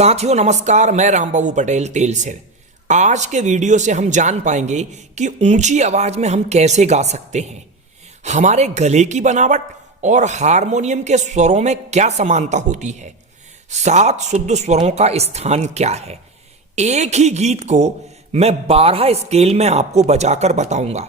साथियों नमस्कार, मैं रामबाबू पटेल तेलसिर। आज के वीडियो से हम जान पाएंगे कि ऊंची आवाज में हम कैसे गा सकते हैं, हमारे गले की बनावट और हारमोनियम के स्वरों में क्या समानता होती है, 7 शुद्ध स्वरों का स्थान क्या है। एक ही गीत को मैं 12 स्केल में आपको बजाकर बताऊंगा।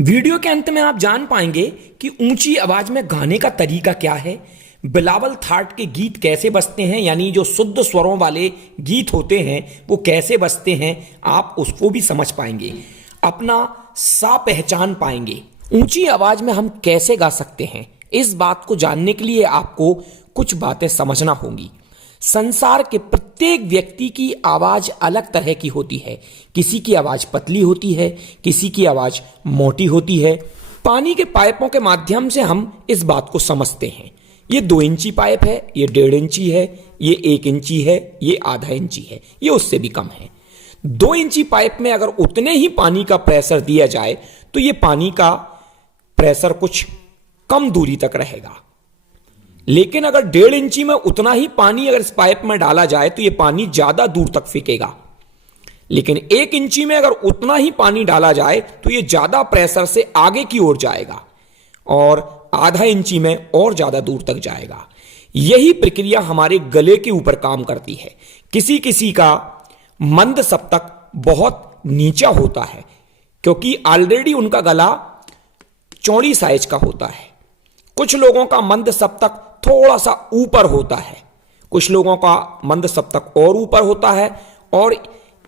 वीडियो के अंत में आप जान पाएंगे कि ऊंची आवाज में गाने का तरीका क्या है, बिलावल थाट के गीत कैसे बजते हैं, यानी जो शुद्ध स्वरों वाले गीत होते हैं वो कैसे बजते हैं, आप उसको भी समझ पाएंगे, अपना सा पहचान पाएंगे। ऊंची आवाज में हम कैसे गा सकते हैं, इस बात को जानने के लिए आपको कुछ बातें समझना होंगी। संसार के प्रत्येक व्यक्ति की आवाज अलग तरह की होती है। किसी की आवाज पतली होती है, किसी की आवाज मोटी होती है। पानी के पाइपों के माध्यम से हम इस बात को समझते हैं। ये 2 इंची पाइप है, ये 1.5 इंची है, ये 1 इंची है, ये आधा इंची है, ये उससे भी कम है। 2 इंची पाइप में अगर उतने ही पानी का प्रेशर दिया जाए तो ये पानी का प्रेशर कुछ कम दूरी तक रहेगा, लेकिन अगर 1.5 इंची में उतना ही पानी अगर इस पाइप में डाला जाए तो ये पानी ज्यादा दूर तक फेंकेगा। लेकिन 1 इंची में अगर उतना ही पानी डाला जाए तो ये ज्यादा प्रेशर से आगे की ओर जाएगा और आधा इंची में और ज्यादा दूर तक जाएगा। यही प्रक्रिया हमारे गले के ऊपर काम करती है। किसी किसी का मंद सप्तक बहुत नीचा होता है क्योंकि ऑलरेडी उनका गला चौड़ी साइज का होता है। कुछ लोगों का मंद सप्तक थोड़ा सा ऊपर होता है, कुछ लोगों का मंद सप्तक और ऊपर होता है, और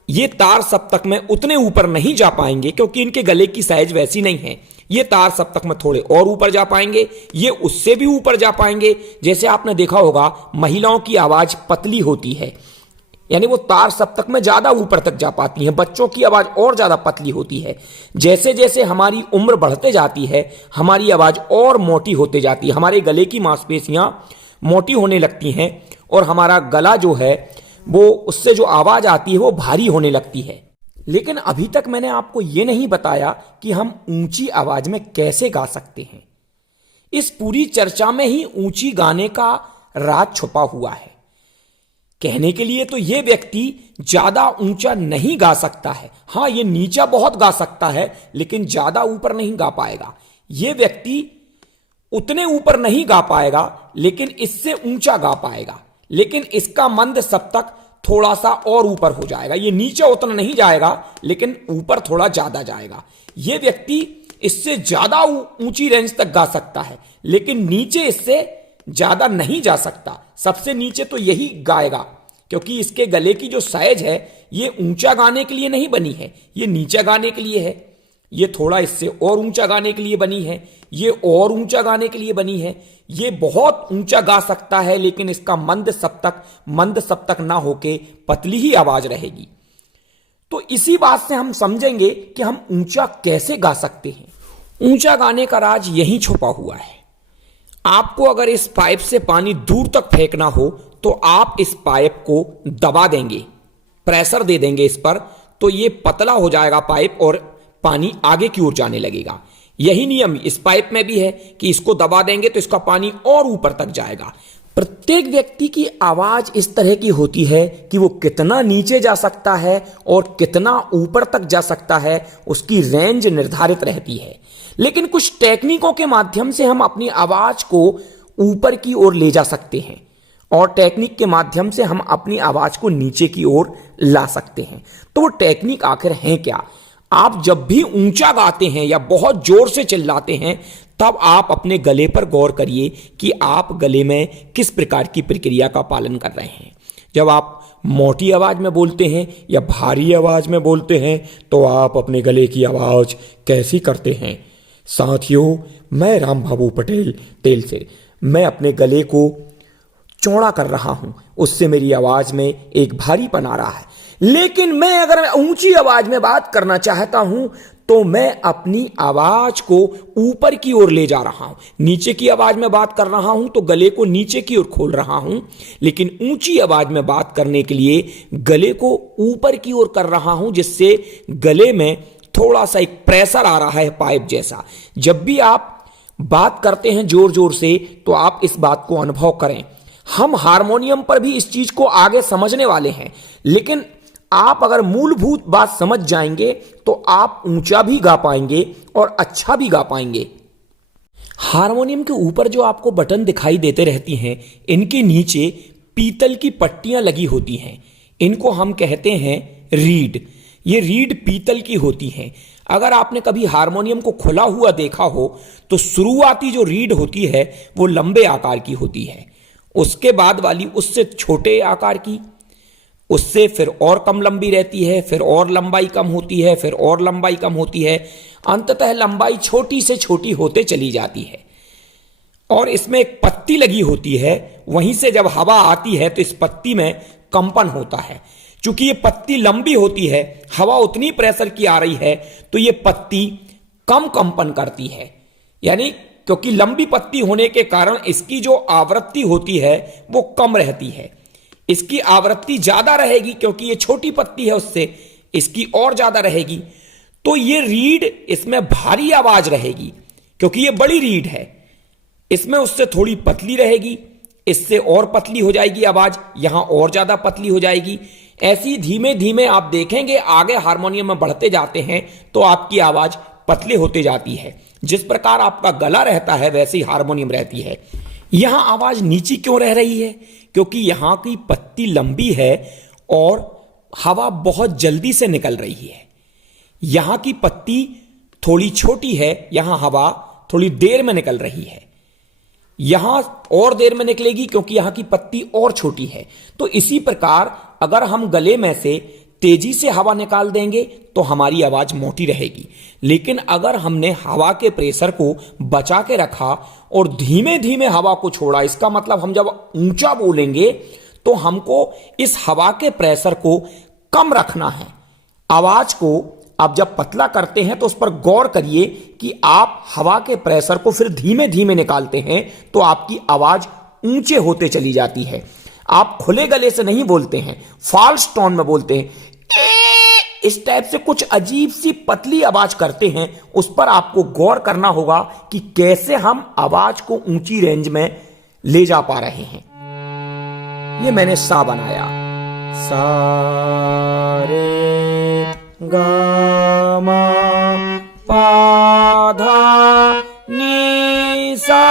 ये तार सप्तक में उतने ऊपर नहीं जा पाएंगे क्योंकि इनके गले की साइज वैसी नहीं है। ये तार सप्तक में थोड़े और ऊपर जा पाएंगे, ये उससे भी ऊपर जा पाएंगे। जैसे आपने देखा होगा महिलाओं की आवाज पतली होती है, यानी वो तार सप्तक में ज्यादा ऊपर तक जा पाती हैं। बच्चों की आवाज और ज्यादा पतली होती है। जैसे जैसे हमारी उम्र बढ़ते जाती है हमारी आवाज और मोटी होते जाती है, हमारे गले की मांसपेशियां मोटी होने लगती हैं और हमारा गला जो है वो उससे जो आवाज आती है वो भारी होने लगती है। लेकिन अभी तक मैंने आपको ये नहीं बताया कि हम ऊंची आवाज में कैसे गा सकते हैं। इस पूरी चर्चा में ही ऊंची गाने का राज छुपा हुआ है। कहने के लिए तो यह व्यक्ति ज्यादा ऊंचा नहीं गा सकता है, हां ये नीचा बहुत गा सकता है लेकिन ज्यादा ऊपर नहीं गा पाएगा। यह व्यक्ति उतने ऊपर नहीं गा पाएगा लेकिन इससे ऊंचा गा पाएगा, लेकिन इसका मंद सप्तक थोड़ा सा और ऊपर हो जाएगा। ये नीचे उतना नहीं जाएगा लेकिन ऊपर थोड़ा ज्यादा जाएगा। ये व्यक्ति इससे ज्यादा ऊंची रेंज तक गा सकता है लेकिन नीचे इससे ज्यादा नहीं जा सकता। सबसे नीचे तो यही गाएगा क्योंकि इसके गले की जो साइज है ये ऊंचा गाने के लिए नहीं बनी है, ये नीचा गाने के लिए है। ये थोड़ा इससे और ऊंचा गाने के लिए बनी है, ये और ऊंचा गाने के लिए बनी है। ये बहुत ऊंचा गा सकता है लेकिन इसका मंद सप्तक ना होके पतली ही आवाज रहेगी। तो इसी बात से हम समझेंगे कि हम ऊंचा कैसे गा सकते हैं। ऊंचा गाने का राज यहीं छुपा हुआ है। आपको अगर इस पाइप से पानी दूर तक फेंकना हो तो आप इस पाइप को दबा देंगे, प्रेशर दे देंगे इस पर, तो ये पतला हो जाएगा पाइप और पानी आगे की ओर जाने लगेगा। यही नियम इस पाइप में भी है कि इसको दबा देंगे तो इसका पानी और ऊपर तक जाएगा। प्रत्येक व्यक्ति की आवाज इस तरह की होती है कि वो कितना नीचे जा सकता है और कितना ऊपर तक जा सकता है, उसकी रेंज निर्धारित रहती है। लेकिन कुछ टेक्निकों के माध्यम से हम अपनी आवाज को ऊपर की ओर ले जा सकते हैं और टेक्निक के माध्यम से हम अपनी आवाज को नीचे की ओर ला सकते हैं। तो वो टेक्निक आखिर है क्या? आप जब भी ऊंचा गाते हैं या बहुत जोर से चिल्लाते हैं तब आप अपने गले पर गौर करिए कि आप गले में किस प्रकार की प्रक्रिया का पालन कर रहे हैं। जब आप मोटी आवाज में बोलते हैं या भारी आवाज में बोलते हैं तो आप अपने गले की आवाज कैसी करते हैं। साथियों, मैं रामबाबू पटेल तेल से मैं अपने गले को चौड़ा कर रहा हूं, उससे मेरी आवाज में एक भारीपन आ रहा है। लेकिन मैं अगर ऊंची आवाज में बात करना चाहता हूं तो मैं अपनी आवाज को ऊपर की ओर ले जा रहा हूं। नीचे की आवाज में बात कर रहा हूं तो गले को नीचे की ओर खोल रहा हूं, लेकिन ऊंची आवाज में बात करने के लिए गले को ऊपर की ओर कर रहा हूं, जिससे गले में थोड़ा सा एक प्रेशर आ रहा है पाइप जैसा। जब भी आप बात करते हैं जोर जोर से तो आप इस बात को अनुभव करें। हम हारमोनियम पर भी इस चीज को आगे समझने वाले हैं, लेकिन आप अगर मूलभूत बात समझ जाएंगे तो आप ऊंचा भी गा पाएंगे और अच्छा भी गा पाएंगे। हारमोनियम के ऊपर जो आपको बटन दिखाई देते रहती हैं, इनके नीचे पीतल की पट्टियां लगी होती हैं। इनको हम कहते हैं रीड। ये रीड पीतल की होती हैं। अगर आपने कभी हारमोनियम को खुला हुआ देखा हो तो शुरुआती जो रीड होती है वो लंबे आकार की होती है, उसके बाद वाली उससे छोटे आकार की, उससे फिर और कम लंबी रहती है, फिर और लंबाई कम होती है, फिर और लंबाई कम होती है, अंततः लंबाई छोटी से छोटी होते चली जाती है। और इसमें एक पत्ती लगी होती है, वहीं से जब हवा आती है तो इस पत्ती में कंपन होता है। चूंकि ये पत्ती लंबी होती है, हवा उतनी प्रेशर की आ रही है तो ये पत्ती कम कंपन करती है। यानी क्योंकि लंबी पत्ती होने के कारण इसकी जो आवृत्ति होती है वो कम रहती है। इसकी आवृत्ति ज्यादा रहेगी क्योंकि ये छोटी पत्ती है, उससे इसकी और ज्यादा रहेगी। तो ये रीड, इसमें भारी आवाज रहेगी क्योंकि ये बड़ी रीड है। इसमें उससे थोड़ी पतली रहेगी, इससे और पतली हो जाएगी आवाज, यहां और ज्यादा पतली हो जाएगी। ऐसी धीमे धीमे आप देखेंगे आगे हारमोनियम में बढ़ते जाते हैं तो आपकी आवाज पतले होते जाती है। जिस प्रकार आपका गला रहता है वैसे ही हारमोनियम रहती है। यहां आवाज नीची क्यों रह रही है? क्योंकि यहां की पत्ती लंबी है और हवा बहुत जल्दी से निकल रही है। यहां की पत्ती थोड़ी छोटी है, यहां हवा थोड़ी देर में निकल रही है। यहां और देर में निकलेगी क्योंकि यहां की पत्ती और छोटी है। तो इसी प्रकार अगर हम गले में से तेजी से हवा निकाल देंगे तो हमारी आवाज मोटी रहेगी, लेकिन अगर हमने हवा के प्रेशर को बचा के रखा और धीमे धीमे हवा को छोड़ा, इसका मतलब हम जब ऊंचा बोलेंगे तो हमको इस हवा के प्रेशर को कम रखना है। आवाज को आप जब पतला करते हैं तो उस पर गौर करिए कि आप हवा के प्रेशर को फिर धीमे धीमे निकालते हैं तो आपकी आवाज ऊंचे होते चली जाती है। आप खुले गले से नहीं बोलते हैं, फॉल्स टोन में बोलते हैं, इस टाइप से कुछ अजीब सी पतली आवाज करते हैं। उस पर आपको गौर करना होगा कि कैसे हम आवाज को ऊंची रेंज में ले जा पा रहे हैं। ये मैंने सा बनाया, सा रे गा मा पा धा नी सा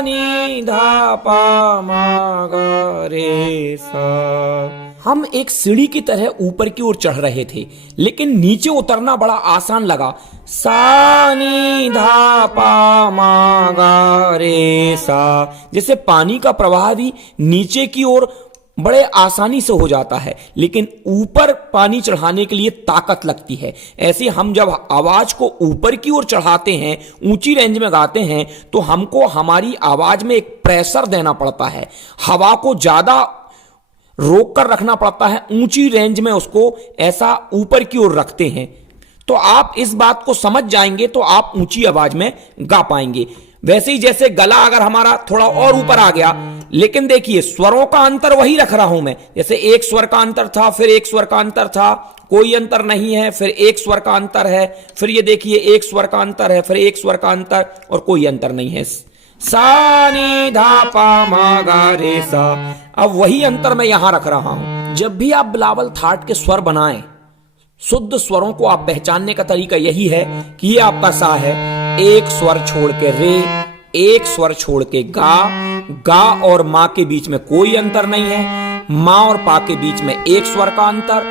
नी धा पा मा गा रे सा। हम एक सीढ़ी की तरह ऊपर की ओर चढ़ रहे थे, लेकिन नीचे उतरना बड़ा आसान लगा। सा नी धा पा मा गा रे सा, जैसे पानी का प्रवाह भी नीचे की ओर बड़े आसानी से हो जाता है, लेकिन ऊपर पानी चढ़ाने के लिए ताकत लगती है। ऐसे हम जब आवाज को ऊपर की ओर चढ़ाते हैं, ऊंची रेंज में गाते हैं, तो हमको हमारी आवाज में एक प्रेशर देना पड़ता है, हवा को ज्यादा रोक कर रखना पड़ता है, ऊंची रेंज में उसको ऐसा ऊपर की ओर रखते हैं। तो आप इस बात को समझ जाएंगे तो आप ऊंची आवाज में गा पाएंगे। वैसे ही जैसे गला अगर हमारा थोड़ा और ऊपर आ गया, लेकिन देखिए स्वरों का अंतर वही रख रहा हूं मैं। जैसे एक स्वर का अंतर था, फिर एक स्वर का अंतर था, कोई अंतर नहीं है, फिर एक स्वर का अंतर है, फिर ये देखिए एक स्वर का अंतर है, फिर एक स्वर का अंतर और कोई अंतर नहीं है। सा नी धा पा मा गा रे सा। अब वही अंतर मैं यहां रख रहा हूं। जब भी आप बिलावल थाट के स्वर बनाएं, शुद्ध स्वरों को आप पहचानने का तरीका यही है कि ये आपका सा है, एक स्वर छोड़ के रे, एक स्वर छोड़ के गा, गा और मां के बीच में कोई अंतर नहीं है, मां और पा के बीच में एक स्वर का अंतर,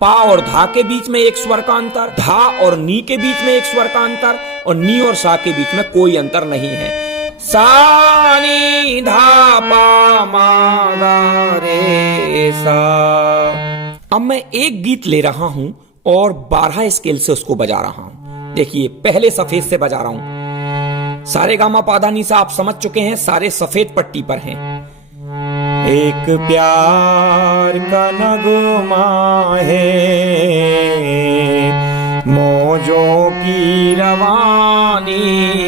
पा और धा के बीच में एक स्वर का अंतर, धा और नी के बीच में एक स्वर का अंतर, और नी और सा के बीच में कोई अंतर नहीं है। सा नी धा पा मा गा रे सा। अब मैं एक गीत ले रहा हूं और 12 स्केल से उसको बजा रहा हूं। देखिए पहले सफेद से बजा रहा हूं। सारे गामा पाधा नी सा आप समझ चुके हैं, सारे सफेद पट्टी पर हैं। एक प्यार का नगमा है, मौजों की रवानी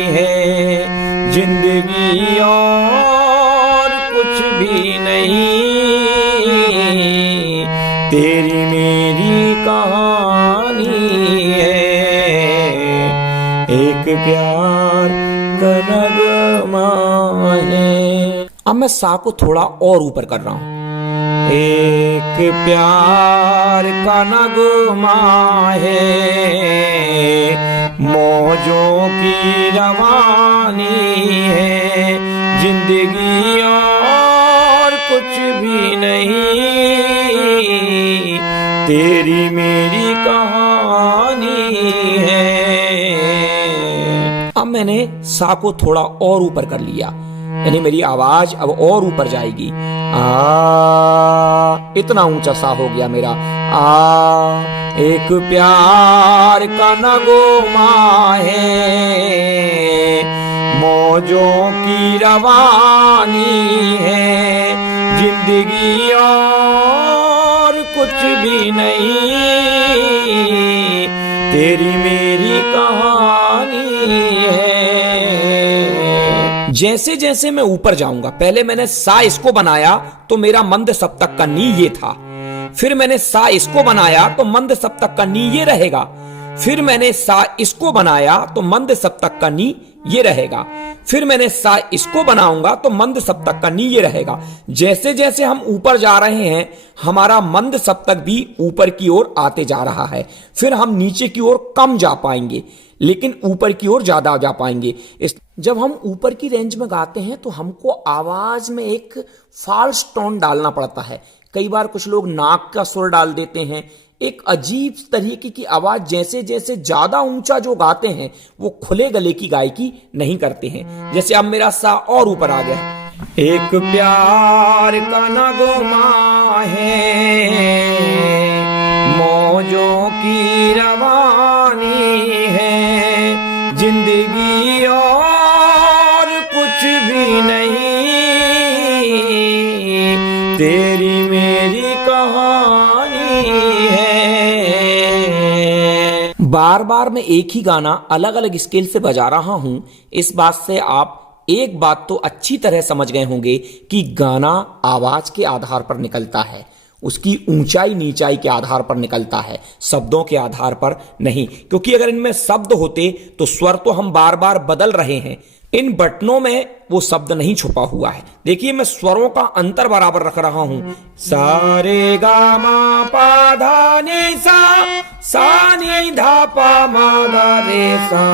है, जिंदगी और कुछ भी नहीं, तेरी मेरी कहानी है। एक प्यार का नगमा है। अब मैं सा को थोड़ा और ऊपर कर रहा हूं। एक प्यार का नगमा है, मौजों की रवानी है, जिंदगी और कुछ भी नहीं, तेरी मेरी कहानी है। अब मैंने सा को थोड़ा और ऊपर कर लिया, यानी मेरी आवाज अब और ऊपर जाएगी। इतना ऊंचा सा हो गया मेरा। एक प्यार का नगमा है, मौजों की रवानी है, जिंदगी और कुछ भी नहीं, तेरी मेरी कहानी है। जैसे जैसे मैं ऊपर जाऊंगा, पहले मैंने सा इसको बनाया तो मेरा मंद सप्तक का नी ये था, फिर मैंने सा इसको बनाया तो मंद सप्तक का नी ये रहेगा, फिर मैंने सा इसको बनाया तो मंद सप्तक का नी ये रहेगा, फिर मैंने सा इसको बनाऊंगा तो मंद सप्तक का नी ये रहेगा। जैसे जैसे हम ऊपर जा रहे हैं हमारा मंद सप्तक भी ऊपर की ओर आते जा रहा है, फिर हम नीचे की ओर कम जा पाएंगे लेकिन ऊपर की ओर ज्यादा जा पाएंगे। जब हम ऊपर की रेंज में गाते हैं तो हमको आवाज में एक फॉल्स टोन डालना पड़ता है। कई बार कुछ लोग नाक का सुर डाल देते हैं, एक अजीब तरीके की आवाज, जैसे जैसे ज्यादा ऊंचा जो गाते हैं वो खुले गले की गायकी नहीं करते हैं। जैसे अब मेरा सा और ऊपर आ गया। एक प्यार का नगमा है, मौजों की रवानी है, जिंदगी और कुछ भी नहीं, तेरी मेरी कहानी है। बार बार मैं एक ही गाना अलग अलग स्केल से बजा रहा हूं, इस बात से आप एक बात तो अच्छी तरह समझ गए होंगे कि गाना आवाज के आधार पर निकलता है, उसकी ऊंचाई नीचाई के आधार पर निकलता है, शब्दों के आधार पर नहीं। क्योंकि अगर इनमें शब्द होते तो स्वर तो हम बार बार बदल रहे हैं, इन बटनों में वो शब्द नहीं छुपा हुआ है। देखिए मैं स्वरों का अंतर बराबर रख रहा हूं। सा रे गा मा पा धा नि सा नि धा पा मा गा रे सा।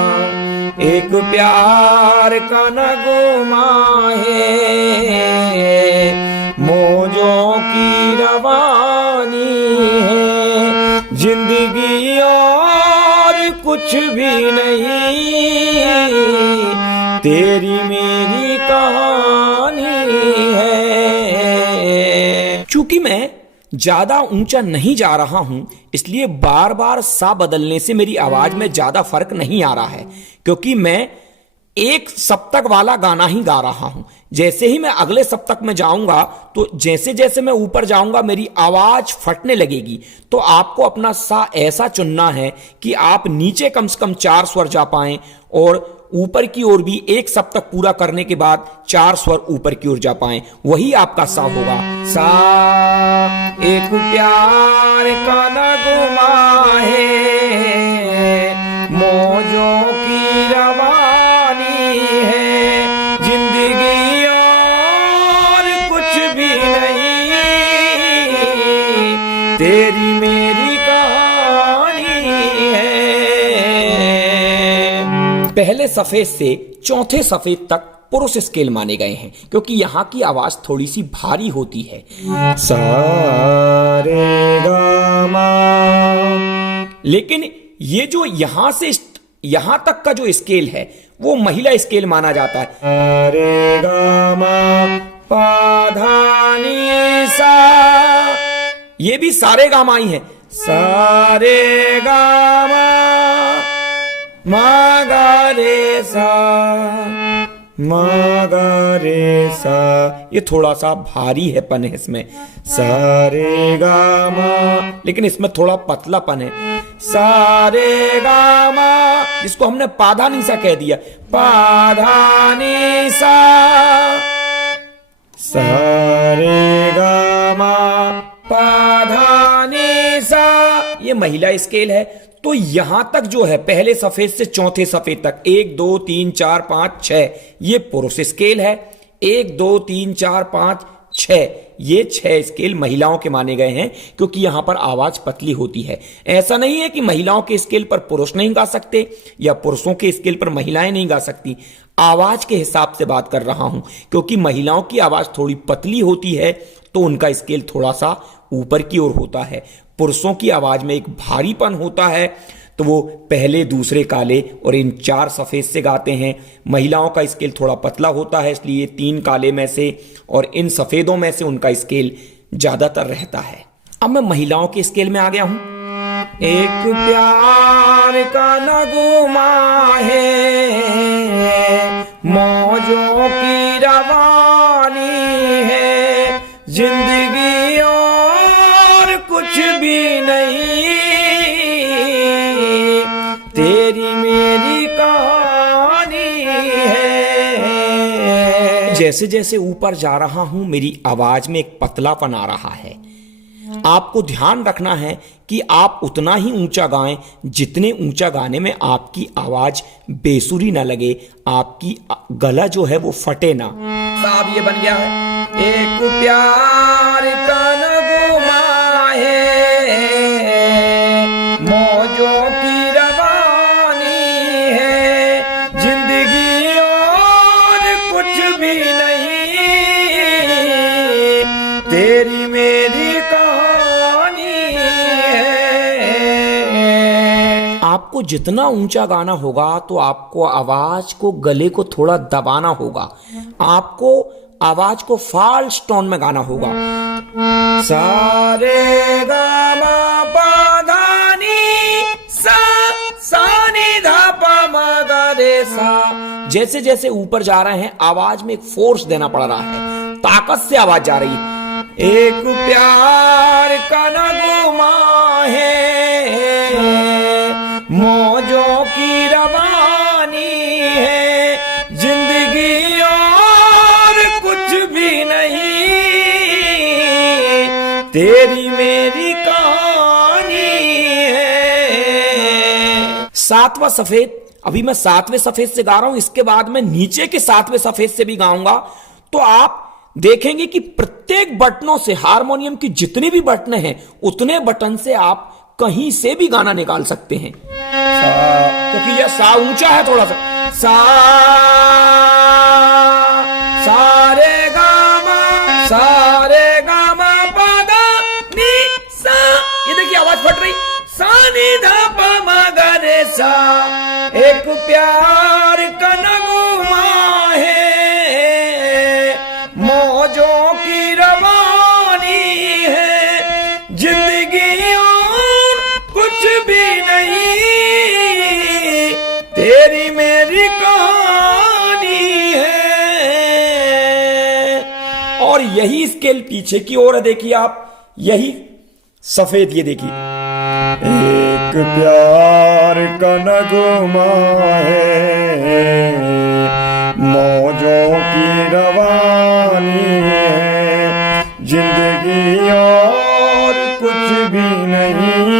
एक प्यार का नगमा है, मौजों की रवानी है, जिंदगी और कुछ भी नहीं, तेरी मेरी कहानी है। चूंकि मैं ज्यादा ऊंचा नहीं जा रहा हूं, इसलिए बार बार सा बदलने से मेरी आवाज में ज्यादा फर्क नहीं आ रहा है, क्योंकि मैं एक सप्तक वाला गाना ही गा रहा हूं। जैसे ही मैं अगले सप्तक में जाऊंगा तो जैसे जैसे मैं ऊपर जाऊंगा मेरी आवाज फटने लगेगी। तो आपको अपना सा ऐसा चुनना है कि आप नीचे कम से कम 4 स्वर जा पाएं और ऊपर की ओर भी एक सप्तक पूरा करने के बाद 4 स्वर ऊपर की ओर जा पाएं, वही आपका सा होगा। सा एक प्यार का नगमा है, मौजों की रवानी है, जिंदगी और कुछ भी नहीं, तेरी मेरी कहानी है। पहले सफेद से चौथे सफेद तक पुरुष स्केल माने गए हैं, क्योंकि यहां की आवाज थोड़ी सी भारी होती है। सा रे गा मा। लेकिन ये जो यहां से यहां तक का जो स्केल है वो महिला स्केल माना जाता है। रे गा मा पा धा नि सा, ये भी सारे गा मा ही है। सा रे गा मा गा रे सा, मा गा रे सा, ये थोड़ा सा भारी है पन है इसमें। सा रे गा मा, लेकिन इसमें थोड़ा पतलापन है। सा रे गा मा, जिसको हमने पाधा नी सा कह दिया, पाधा नी सा। सा रे गा मा पाधा नी सा, ये महिला स्केल है। तो यहां तक जो है पहले सफेद से चौथे सफेद तक 1 2 3 4 5 6 ये पुरुष स्केल है। 1 2 3 4 5 6, ये 6 स्केल महिलाओं के माने गए हैं क्योंकि यहां पर आवाज पतली होती है। ऐसा नहीं है कि महिलाओं के स्केल पर पुरुष नहीं गा सकते या पुरुषों के स्केल पर महिलाएं नहीं गा सकती। आवाज के हिसाब से बात कर रहा हूं क्योंकि महिलाओं की आवाज थोड़ी पतली होती है तो उनका स्केल थोड़ा सा ऊपर की ओर होता है। पुरुषों की आवाज में एक भारीपन होता है तो वो पहले दूसरे काले और इन 4 सफेद से गाते हैं। महिलाओं का स्केल थोड़ा पतला होता है इसलिए 3 काले में से और इन सफेदों में से उनका स्केल ज्यादातर रहता है। अब मैं महिलाओं के स्केल में आ गया हूं। एक प्यार का नगमा है, मौजों की रवानी है, जिंदगी और कुछ भी नहीं, तेरी मेरी कहानी है। जैसे जैसे ऊपर जा रहा हूं मेरी आवाज में एक पतलापन आ रहा है। आपको ध्यान रखना है कि आप उतना ही ऊंचा गाएं जितने ऊंचा गाने में आपकी आवाज बेसुरी ना लगे, आपकी गला जो है वो फटे ना। साहब ये बन गया है। एक प्यार का नगमा है, मौजों की रवानी है, जिंदगी और कुछ भी नहीं, तेरी मेरी आपको जितना ऊंचा गाना होगा तो आपको आवाज को गले को थोड़ा दबाना होगा। आपको आवाज को फाल्स टोन में गाना होगा। सारे गा मा पा धा नी सा, सा नी धा पा मा गा रे सा। जैसे जैसे ऊपर जा रहे हैं आवाज में एक फोर्स देना पड़ रहा है, ताकत से आवाज जा रही है। एक प्यार का नगमा है, मौजों की रवानी है, जिंदगी और कुछ भी नहीं, तेरी मेरी कहानी है। 7वां सफेद, अभी मैं 7वें सफेद से गा रहा हूं, इसके बाद मैं नीचे के 7वें सफेद से भी गाऊंगा तो आप देखेंगे कि प्रत्येक बटनों से, हारमोनियम की जितनी भी बटनें हैं उतने बटन से आप कहीं से भी गाना निकाल सकते हैं। क्योंकि यह सा ऊंचा है थोड़ा सा। सा सारे गा मा पा धा नी सा, ये देखिए आवाज फट रही। सा नी धा पा मा गा रे सा। एक प्यार का नगमा है, मौजों की रवानी है, जिंदगी और कुछ भी नहीं, तेरी मेरी कहानी है। और यही स्केल पीछे की ओर है, देखिए आप, यही सफेद, ये देखिए। एक प्यार का नगमा है, मौजों की रवानी है, जिंदगी और कुछ भी नहीं,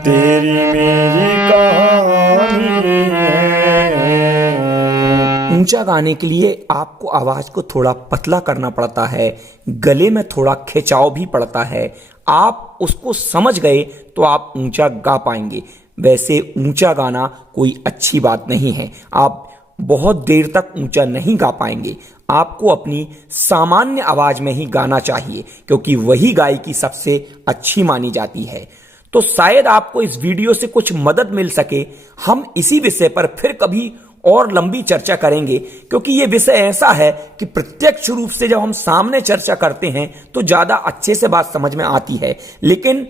तेरी मेरी कहानी है। ऊंचा गाने के लिए आपको आवाज को थोड़ा पतला करना पड़ता है, गले में थोड़ा खिंचाव भी पड़ता है। आप उसको समझ गए तो आप ऊंचा गा पाएंगे। वैसे ऊंचा गाना कोई अच्छी बात नहीं है, आप बहुत देर तक ऊंचा नहीं गा पाएंगे। आपको अपनी सामान्य आवाज में ही गाना चाहिए क्योंकि वही गायकी सबसे अच्छी मानी जाती है। तो शायद आपको इस वीडियो से कुछ मदद मिल सके। हम इसी विषय पर फिर कभी और लंबी चर्चा करेंगे क्योंकि यह विषय ऐसा है कि प्रत्यक्ष रूप से जब हम सामने चर्चा करते हैं तो ज्यादा अच्छे से बात समझ में आती है, लेकिन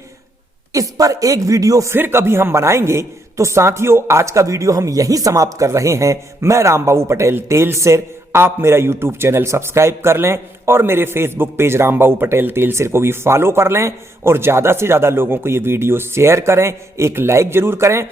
इस पर एक वीडियो फिर कभी हम बनाएंगे। तो साथियों, आज का वीडियो हम यहीं समाप्त कर रहे हैं। मैं रामबाबू पटेल तेलसिर। आप मेरा यूट्यूब चैनल सब्सक्राइब कर लें और मेरे फेसबुक पेज रामबाबू पटेल तेलसिर को भी फॉलो कर लें और ज्यादा से ज्यादा लोगों को ये वीडियो शेयर करें, एक लाइक जरूर करें।